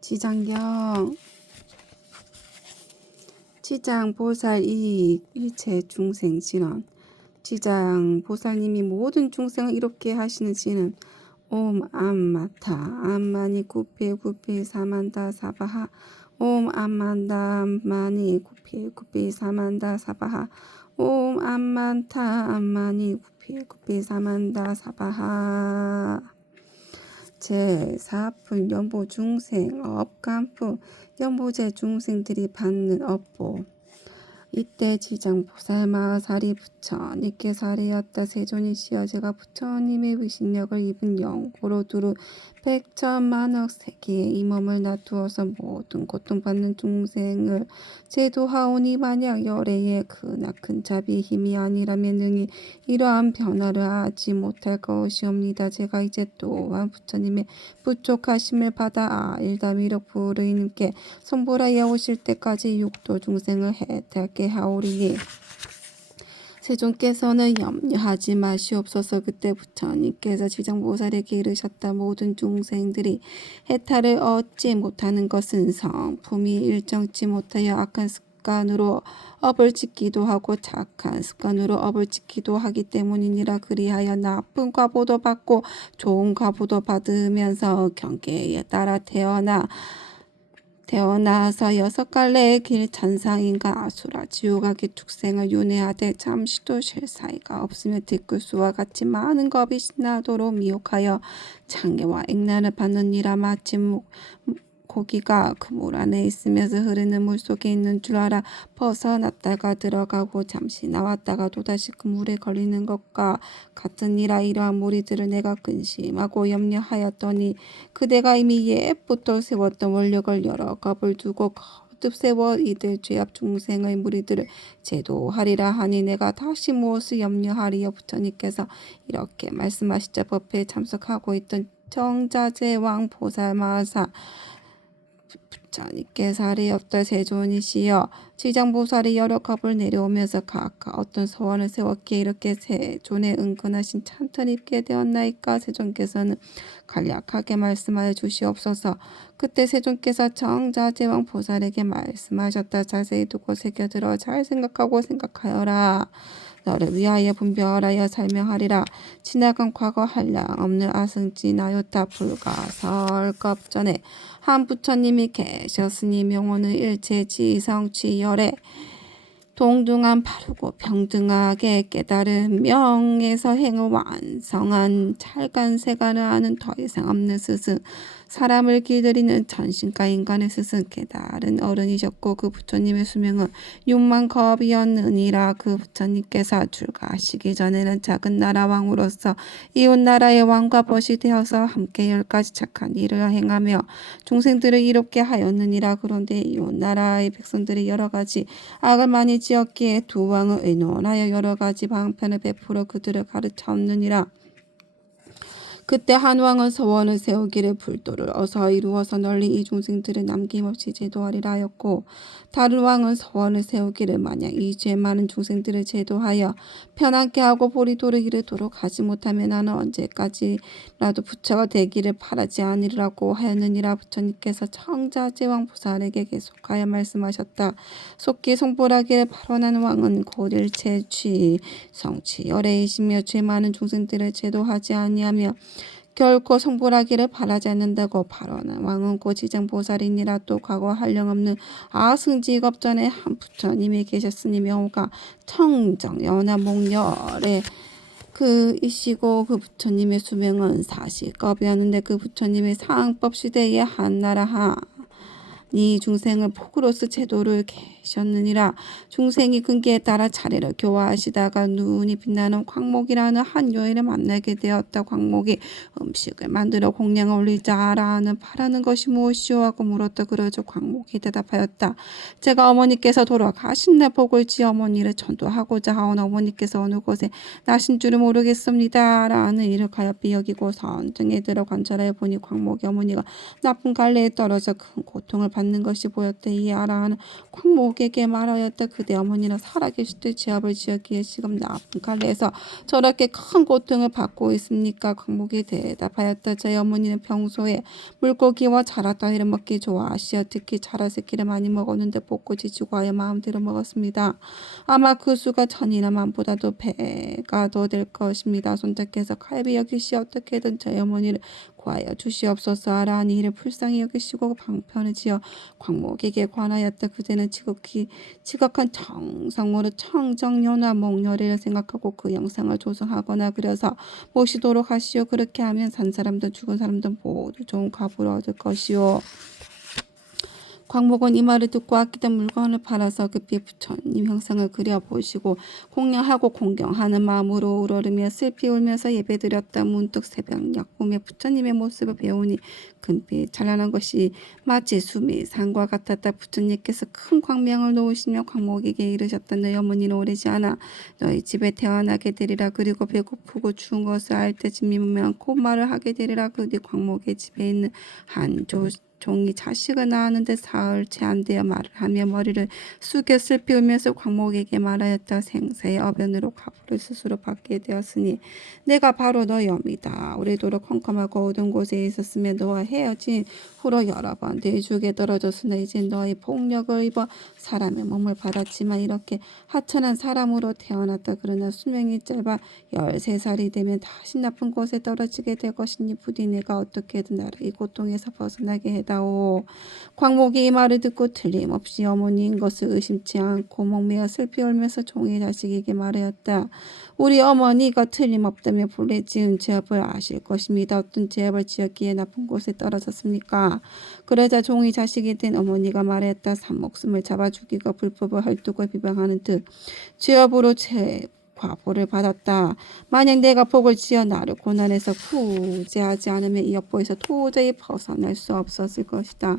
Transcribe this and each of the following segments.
지장경 지장보살 이익 일체 중생 진원. 지장보살님이 모든 중생을 이롭게 하시는 진은 옴 암마타 암마니 구피 구피 사만다 사바하 옴 암만다 암마니 구피 구피 사만다 사바하 옴 암만타 암마니 구피 구피 사만다 사바하. 제4품 연보 중생 업간품 연보제 중생들이 받는 업보. 이때 지장 보살마살이 부처 니께사리였다 세존이시여 제가 부처님의 위신력을 입은 영고로 두루 백천만억 세계에 이 몸을 놔두어서 모든 고통받는 중생을 제도하오니 만약 열애의 크나큰 자비의 힘이 아니라면 능히 이러한 변화를 하지 못할 것이옵니다. 제가 이제 또한 부처님의 부족하심을 받아 일다미력 부르이님께 성불하여 오실 때까지 육도 중생을 해탈게 하오리니 세존께서는 염려하지 마시옵소서. 그때 부처님께서 지장보살에게 이르셨다. 모든 중생들이 해탈을 얻지 못하는 것은 성품이 일정치 못하여 악한 습관으로 업을 짓기도 하고 착한 습관으로 업을 짓기도 하기 때문이니라. 그리하여 나쁜 과보도 받고 좋은 과보도 받으면서 경계에 따라 태어나서 6갈래의 길 천상인가 아수라 지옥악의 축생을 윤회하되 잠시도 쉴 사이가 없으며 뒷글수와 같이 많은 겁이 신나도록 미혹하여 장애와 액난을 받느니라. 마치 고기가 그 물 안에 있으면서 흐르는 물 속에 있는 줄 알아 벗어났다가 들어가고 잠시 나왔다가 또다시 그 물에 걸리는 것과 같으니라. 이러한 무리들을 내가 근심하고 염려하였더니 그대가 이미 옛부터 세웠던 원력을 여러 겁을 두고 거듭 세워 이들 죄악 중생의 무리들을 제도하리라 하니 내가 다시 무엇을 염려하리요. 부처님께서 이렇게 말씀하시자 법회에 참석하고 있던 정자제왕 보살마사 부처님께서 없다 세존이시여 지장보살이 여러 겁을 내려오면서 각각 어떤 소원을 세웠기에 이렇게 세존의 은근하신 찬탄을 입게 되었나이까. 세존께서는 간략하게 말씀하여 주시옵소서. 그때 세존께서 정자제왕 보살에게 말씀하셨다. 자세히 두고 새겨들어 잘 생각하여라. 너를 위하여 분별하여 설명하리라. 지나간 과거 한량 없는 아승지 나요타 불가설겁 전에 한 부처님이 계셨으니 명호는 일체 지성취열에 동등한 바르고 평등하게 깨달은 명에서 행을 완성한 찰간세간을 아는 더 이상 없는 스승 사람을 길들이는 전신가 인간의 스승 깨달은 어른이셨고 그 부처님의 수명은 6만 겁이었느니라. 그 부처님께서 출가하시기 전에는 작은 나라 왕으로서 이웃나라의 왕과 벗이 되어서 함께 10가지 착한 일을 행하며 중생들을 이롭게 하였느니라. 그런데 이웃나라의 백성들이 여러 가지 악을 많이 지었기에 두 왕을 의논하여 여러 가지 방편을 베풀어 그들을 가르쳤느니라. 그때 한 왕은 서원을 세우기를 불도를 어서 이루어서 널리 이 중생들을 남김없이 제도하리라 하였고 다른 왕은 서원을 세우기를 만약 이 죄 많은 중생들을 제도하여 편안케 하고 볼이 도르기를 하지 못하면 나는 언제까지라도 부처가 되기를 바라지 않으리라고 하였느니라. 부처님께서 청자제왕 보살에게 계속하여 말씀하셨다. 속기 송불하기를 발언한 왕은 곧 일체 성취열애이시며 죄 많은 중생들을 제도하지 아니하며 결코 성불하기를 바라지 않는다고 발언한 왕은 곧 지장보살이니라. 또 과거 한량없는 아승직업 전에 한 부처님이 계셨으니 명호가 청정연화목열에 이시고 그 부처님의 수명은 40겁이었는데 그 부처님의 상법 시대에 한나라 이 중생을 폭으로서 제도를 계셨느니라. 중생이 근기에 따라 차례를 교화하시다가 눈이 빛나는 광목이라는 한 여인을 만나게 되었다. 광목이 음식을 만들어 공양을 올리자라는 바라는 것이 무엇이오 하고 물었다. 그러자 광목이 대답하였다. 제가 어머니께서 돌아가신 날 복을 지어 어머니를 전도하고자 하오나 어머니께서 어느 곳에 나신 줄을 모르겠습니다 라는 일을 가엾이 여기고 선정에 들어 관찰하여 보니 광목이 어머니가 나쁜 갈래에 떨어져 큰 고통을 받는 것이 보였다. 이에 아라는 광목에게 말하였다. 그대 어머니는 살아계실 때 죄업을 지었기에 지금 나쁜 갈래에서 저렇게 큰 고통을 받고 있습니까? 광목이 대답하였다. 저희 어머니는 평소에 물고기와 자라 따위를 먹기 좋아하시어 특히 자라 새끼를 많이 먹었는데 볶고 지지고 하여 마음대로 먹었습니다. 아마 그 수가 천이나 만보다도 배가 더 될 것입니다. 손자께서 칼비 여기시 어떻게든 저희 어머니를 구하여 주시옵소서. 아라니 이를 불쌍히 여기시고 방편을 지어 광목에게 관하였다. 그대는 지극한 정성으로 청정연화 목녀리를 생각하고 그 영상을 조성하거나 그려서 모시도록 하시오. 그렇게 하면 산 사람도 죽은 사람도 모두 좋은 값을 얻을 것이오. 광목은 이 말을 듣고 아끼던 물건을 팔아서 급히 부처님 형상을 그려보시고 공양하고 공경하는 마음으로 우러르며 슬피 울면서 예배드렸다. 문득 새벽녘 꿈에 부처님의 모습을 배우니 금빛 찬란한 것이 마치 수미 산과 같았다. 부처님께서 큰 광명을 놓으시며 광목에게 이르셨다. 너희 어머니는 오래지 않아 너희 집에 태어나게 되리라. 그리고 배고프고 추운 것을 알 때쯤이면 많고 말을 하게 되리라. 그 뒤 광목의 집에 있는 한 종이 자식을 낳았는데 사흘 채 안 되어 말을 하며 머리를 숙여 슬피 울면서 광목에게 말하였다. 생사의 어변으로 가부를 스스로 받게 되었으니 내가 바로 너희 어미다. 오래도록 컴컴하고 어두운 곳에 있었으며 너와 헤어진 후로 여러 번 내 죽에 떨어졌으나 이제 너희 폭력을 입어 사람의 몸을 받았지만 이렇게 하천한 사람으로 태어났다. 그러나 수명이 짧아 13살이 되면 다시 나쁜 곳에 떨어지게 될 것이니 부디 내가 어떻게든 나를 이 고통에서 벗어나게 해다오. 광목이 이 말을 듣고 틀림없이 어머니인 것을 의심치 않고 목매어 슬피 울면서 종의 자식에게 말하였다. 우리 어머니가 틀림없다며 본래 지은 죄업을 아실 것입니다. 어떤 죄업을 지었기에 나쁜 곳에 떨어졌습니까? 그러자 종의 자식이 된 어머니가 말했다. 산목숨을 잡아 죽이고 불법을 헐뜯고 비방하는 듯 죄업으로 과보를 받았다. 만약 내가 복을 지어 나를 고난에서 구제하지 않으면 이 업보에서 도저히 벗어날 수 없었을 것이다.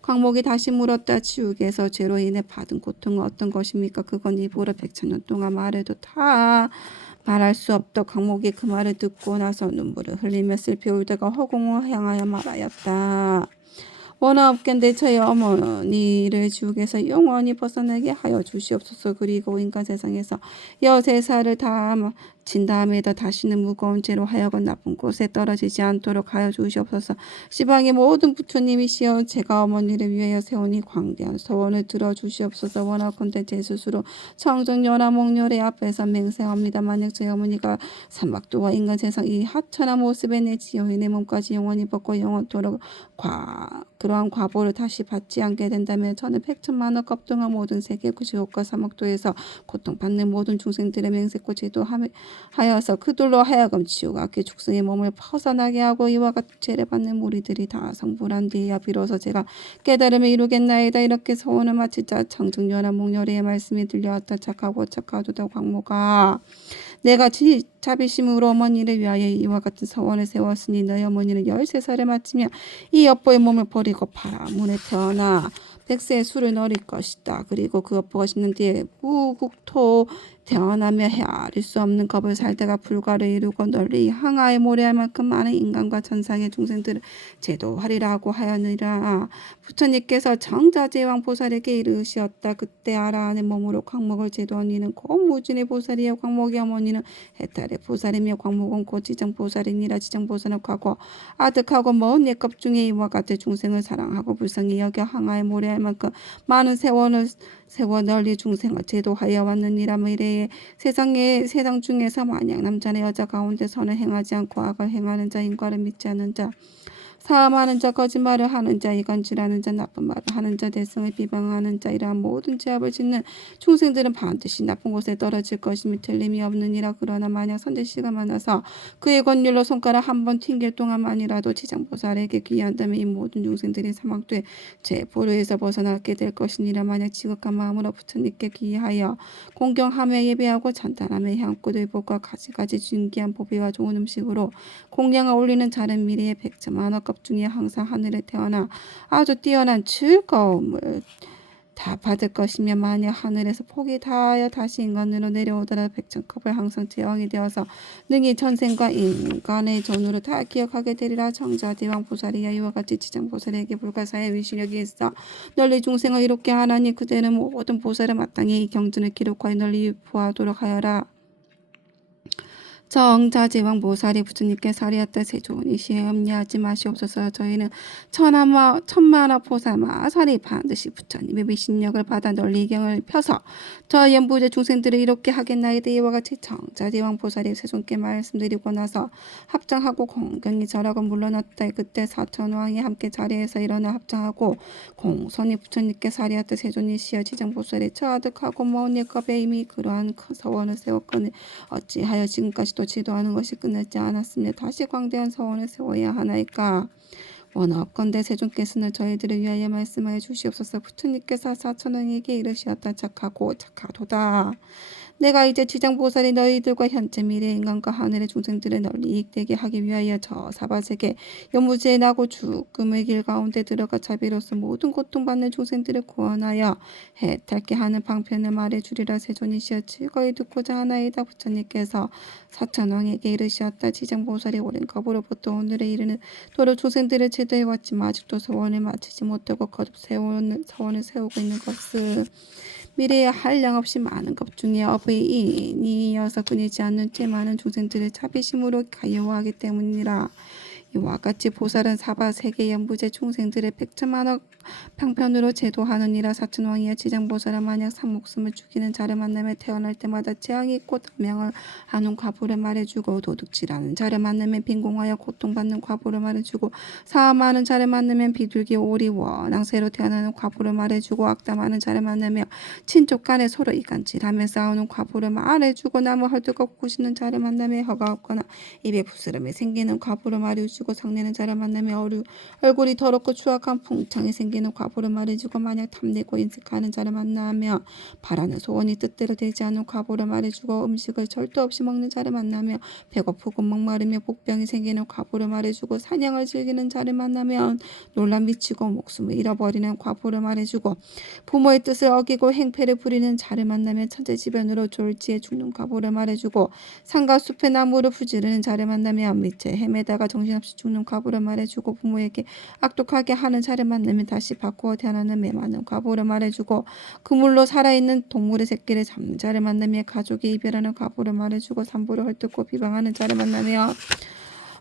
광목이 다시 물었다. 지옥에서 죄로 인해 받은 고통은 어떤 것입니까? 그건 입으로 100,000년 동안 말해도 다 말할 수 없다. 광목이 그 말을 듣고 나서 눈물을 흘리며 슬피 울다가 허공을 향하여 말하였다. 원하옵건대 저희 어머니를 지옥에서 영원히 벗어나게 하여 주시옵소서. 그리고 인간 세상에서 13살을 다 진 다음에도 다시는 무거운 죄로 하여금 나쁜 곳에 떨어지지 않도록 하여 주시옵소서. 시방의 모든 부처님이시여 제가 어머니를 위하여 세우니 광대한 소원을 들어주시옵소서. 원하건대 제 스스로 청정연화 목렬의 앞에서 맹세합니다. 만약 저희 어머니가 삼박도와 인간 세상 이 하천한 모습에 내 지어인 내 몸까지 영원히 벗고 영원토록 그러한 과보를 다시 받지 않게 된다면 저는 100,000만억 급 동안 모든 세계 지옥과 삼억도에서 고통받는 모든 중생들의 맹세코 제도하여서 그들로 하여금 지옥 악의 축생의 몸을 벗어나게 하고 이와 같은 죄를 받는 무리들이 다 성불한 뒤에야 비로소 제가 깨달음을 이루겠나이다. 이렇게 소원을 마치자 청정연화 목렬의 말씀이 들려왔다. 착하고 착하도다 광모가 내가 자비심으로 어머니를 위하여 이와 같은 서원을 세웠으니 너희 어머니는 13살을 마치며 이 여포의 몸을 버리고 바라문에 태어나 100세의 수를 너릴 것이다. 그리고 그 여포가 씹는 뒤에 무국토 태어나며 헤아릴 수 없는 겁을 살다가 불가를 이루고 널리 항아에 모래할 만큼 많은 인간과 천상의 중생들을 제도하리라고 하였느니라. 부처님께서 정자제왕 보살에게 이르시었다. 그때 아라한의 몸으로 광목을 제도한 이는 곧 무진의 보살이요 광목의 어머니는 해탈의 보살이며 광목은 곧 지정보살이니라. 지정보살은 과거 아득하고 먼 옛급 중에 이와 같은 중생을 사랑하고 불쌍히 여겨 항아에 모래할 만큼 많은 세월을 세워 널리 중생을 제도하여 왔느니라. 미래에 세상 중에서 만약 남자나 여자 가운데 선을 행하지 않고 악을 행하는 자, 인과를 믿지 않는 자, 사함하는 자, 거짓말을 하는 자, 이간질하는 자, 나쁜 말을 하는 자, 대성을 비방하는 자, 이러한 모든 죄업을 짓는 중생들은 반드시 나쁜 곳에 떨어질 것임이 틀림이 없느니라. 그러나 만약 선지씨가 많아서 그의 권율로 손가락 한 번 튕길 동안만이라도 지장보살에게 귀한다면 이 모든 중생들이 사막돼 죄 보루에서 벗어나게 될 것이니라. 만약 지극한 마음으로 부처님께 귀하여 공경하며 예배하고 찬탄하며 향꽃의 복과 가지가지 진귀한 보배와 좋은 음식으로 공양을 올리는 자는 미래의 100,000만억 급 중에 항상 하늘에 태어나 아주 뛰어난 즐거움을 다 받을 것이며 만약 하늘에서 폭이 다하여 다시 인간으로 내려오더라 백천컵을 항상 제왕이 되어서 능히 전생과 인간의 전으로 다 기억하게 되리라. 청자대왕 보살이야 이와 같이 지장보살에게 불가사의 위시력이 있어 널리 중생을 이롭게 하나니 그대는 모든 보살을 마땅히 이 경전을 기록하여 널리 유포하도록 하여라. 정자제왕 보살이 부처님께 사리았다 세존이시에 염려하지 마시옵소서. 저희는 천만화 보살마 사리 반드시 부처님의 미신력을 받아 널리 경을 펴서 저 연부제 중생들을 이롭게 하겠나이다. 이와 같이 정자제왕 보살이 세존께 말씀드리고 나서 합장하고 공경히 절하고 물러났다. 그때 사천왕이 함께 자리에서 일어나 합장하고 공손히 부처님께 사리았다 세존이시여 지장보살이 처아득하고 먼 옛겁에 이미 그러한 큰 서원을 세웠거늘 어찌하여 지금까지도 지도하는 것이 끝나지 않았으며 다시 광대한 서원을 세워야 하나이까. 원하건대 세존께서는 저희들을 위하여 말씀하여 주시옵소서. 부처님께서 사천왕에게 이르시었다. 착하고 착하도다. 내가 이제 지장보살이 너희들과 현재 미래 인간과 하늘의 중생들을 널리 이익되게 하기 위하여 저 사바세계 연무지에 나고 죽음의 길 가운데 들어가 자비로서 모든 고통받는 중생들을 구원하여 해탈게 하는 방편을 말해주리라. 세존이시여 즐거이 듣고자 하나이다. 부처님께서 사천왕에게 이르시었다. 지장보살이 오랜 겁으로부터 오늘에 이르는 도로 중생들을 제도해왔지만 아직도 서원을 마치지 못하고 거듭 서원을 세우고 있는 것은 미래에 한량없이 많은 것 중에 업의인이어서 끊이지 않는 채 많은 중생들을 자비심으로 가여워하기 때문이라. 이와 같이 보살은 사바 세계 연부제 중생들을 백천만억 방편으로 제도하느니라. 사천왕이여 지장보살은 만약 산목숨을 죽이는 자를 만나며 태어날 때마다 재앙이 있고 단명을 하는 과부를 말해주고 도둑질하는 자를 만나면 빈공하여 고통받는 과부를 말해주고 사함하는 자를 만나면 비둘기 오리 원앙새로 태어나는 과부를 말해주고 악담하는 자를 만나며 친족 간에 서로 이간질하며 싸우는 과부를 말해주고 나무 헐뜯고 구시는 자를 만나며 혀가 없거나 입에 부스럼이 생기는 과부를 말해주고 상내는 자를 만나며 얼굴이 더럽고 추악한 풍창이 생기는 과부를 말해주고 만약 탐내고 인색하는 자를 만나며 바라는 소원이 뜻대로 되지 않는 과부를 말해주고 음식을 절도 없이 먹는 자를 만나며 배고프고 목마르며 복병이 생기는 과부를 말해주고 사냥을 즐기는 자를 만나면 놀라 미치고 목숨을 잃어버리는 과부를 말해주고 부모의 뜻을 어기고 행패를 부리는 자를 만나면 천재지변으로 졸지에 죽는 과부를 말해주고 산과 숲의 나무를 부지르는 자를 만나면 미처 헤매다가 정신없이 죽는 과부를 말해주고 부모에게 악독하게 하는 자를 만나면 다시 바꾸어 태어나는 메마른 과부를 말해주고 그물로 살아있는 동물의 새끼를 잡는 자를 만나며 가족이 이별하는 과부를 말해주고 산부를 헐뜯고 비방하는 자를 만나며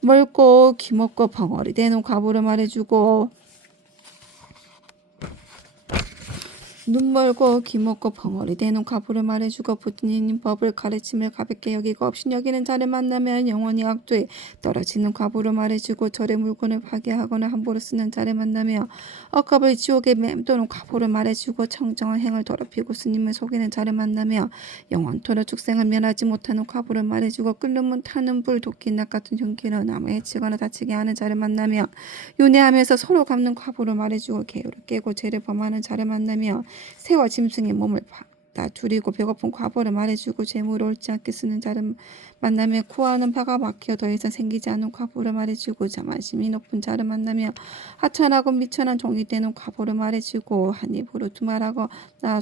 멀고 기먹고 벙어리 되는 과부를 말해주고 눈멀고 귀먹고 벙어리 되는 과부를 말해주고 부처님 법을 가르침을 가볍게 여기고 없이 여기는 자를 만나면 영원히 악도에 떨어지는 과부를 말해주고 절의 물건을 파괴하거나 함부로 쓰는 자를 만나며 억압을 지옥에 맴도는 과부를 말해주고 청정한 행을 더럽히고 스님을 속이는 자를 만나며 영원토록 축생을 면하지 못하는 과부를 말해주고 끓는 타는 불 도끼낙 같은 흉기로 나무에 치거나 다치게 하는 자를 만나며 윤회하면서 서로 갚는 과부를 말해주고 계율을 깨고 죄를 범하는 자를 만나며 새와 짐승의 몸을 다투리고 배고픈 과부를 말해주고 재물을 옳지 않게 쓰는 자를 만나며 구하는 바가 막혀 더 이상 생기지 않는 과부를 말해주고 자만심이 높은 자를 만나며 하찮하고 미천한 종이 되는 과부를 말해주고 한 입으로 두말하고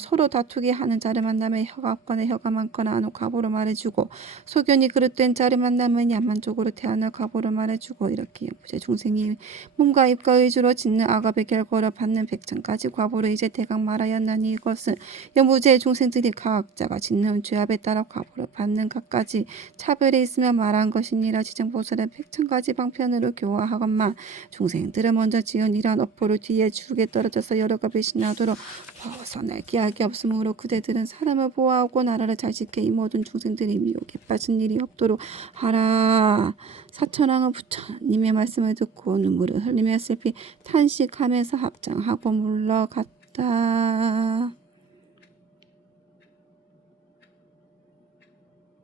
서로 다투게 하는 자를 만나며 혀가 없거나 혀가 많거나 하는 과부를 말해주고 소견이 그릇된 자를 만나면 야만적으로 태어날 과부를 말해주고 이렇게 부재 중생이 몸과 입과 의주로 짓는 악업의 결과를 받는 백천까지 과부를 이제 대강 말하였나니 이것은 여무죄 중생들이 각자가 짓는 죄업에 따라 과부를 받는 각가지 차별이 있으며 말한 것이니라. 지정보살은 백천가지 방편으로 교화하건만 중생들을 먼저 지은 이러한 업보를 뒤에 죽에 떨어져서 여러 겁이 신나도록 벗어날 기약이 없으므로 그대들은 사람을 보호하고 나라를 잘 지켜 이 모든 중생들이 미혹에 빠진 일이 없도록 하라. 사천왕은 부처님의 말씀을 듣고 눈물을 흘리며 슬피 탄식하면서 합장하고 물러갔다.